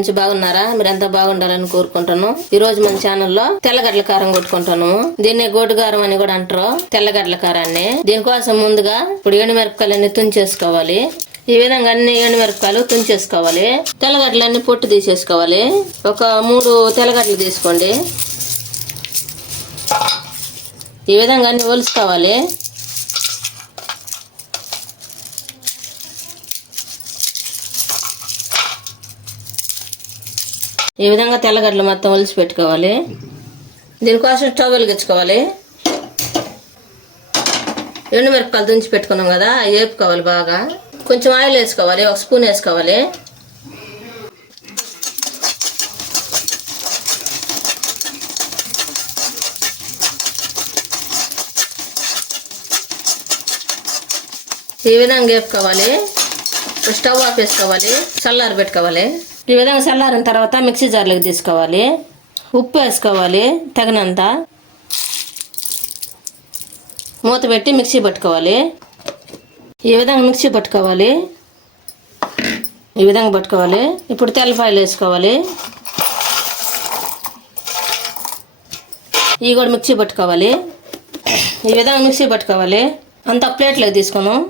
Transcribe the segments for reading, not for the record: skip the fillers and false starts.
నుంచి బాగున్నారా? మీరంతా బాగుండాలని కోరుకుంటాను. ఈ రోజు మన ఛానల్లో తెల్లగడ్డల కారం కొట్టుకుంటాను. దీన్ని గోటు కారం అని కూడా అంటారు, తెల్లగడ్డల కారాన్ని. దీనికోసం ముందుగా ఇప్పుడు ఎండుమిరపకాయలన్నీ తుంచేసుకోవాలి. ఈ విధంగా అన్ని ఎండుమిరపకాయలు తుంచేసుకోవాలి. తెల్లగడ్డలన్నీ పొట్టు తీసేసుకోవాలి. ఒక 3 తెల్లగడ్డలు తీసుకోండి. ఈ విధంగా అన్ని ఒలుసుకోవాలి. ఈ విధంగా తెల్లగడ్డలు మొత్తం ఒలిసి పెట్టుకోవాలి. దీనికోసం స్టవ్ వెలిగించుకోవాలి. ఎండుమిరపకాయలు తుంచి పెట్టుకున్నాం కదా, అవి వేపుకోవాలి. బాగా కొంచెం ఆయిల్ వేసుకోవాలి. 1 స్పూన్ వేసుకోవాలి. ఈ విధంగా వేపుకోవాలి. స్టవ్ ఆఫ్ వేసుకోవాలి. చల్లారి పెట్టుకోవాలి. ఈ విధంగా చల్లారిన తర్వాత మిక్సీ జార్లోకి తీసుకోవాలి. ఉప్పు వేసుకోవాలి తగినంత. మూత పెట్టి మిక్సీ పట్టుకోవాలి. ఈ విధంగా మిక్సీ పట్టుకోవాలి. ఈ విధంగా పట్టుకోవాలి. ఇప్పుడు తెల్లపాయలు వేసుకోవాలి. ఇవి కూడా మిక్సీ పట్టుకోవాలి. ఈ విధంగా మిక్సీ పట్టుకోవాలి. అంతా ప్లేట్లోకి తీసుకున్నాం.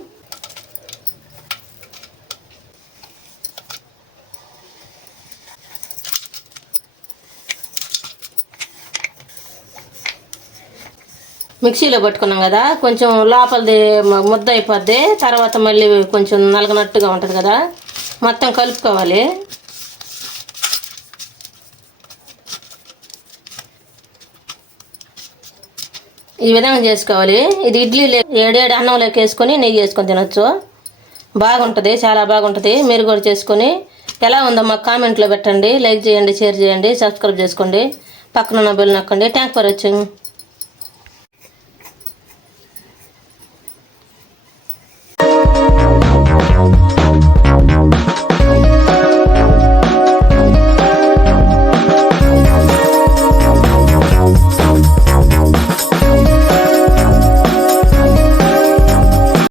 మిక్సీలో పట్టుకున్నాం కదా, కొంచెం లోపలిది ముద్ద అయిపోద్ది. తర్వాత మళ్ళీ కొంచెం నలగనట్టుగా ఉంటుంది కదా, మొత్తం కలుపుకోవాలి. ఈ విధంగా చేసుకోవాలి. ఇది ఇడ్లీ 7 అన్నంలోకి వేసుకొని నెయ్యి వేసుకొని తినొచ్చు. బాగుంటుంది, చాలా బాగుంటుంది. మీరు కూడా చేసుకొని ఎలా ఉందో మాకు కామెంట్లో పెట్టండి. లైక్ చేయండి, షేర్ చేయండి, సబ్స్క్రైబ్ చేసుకోండి, పక్కన ఉన్న బెల్ నొక్కండి. Thank for watching.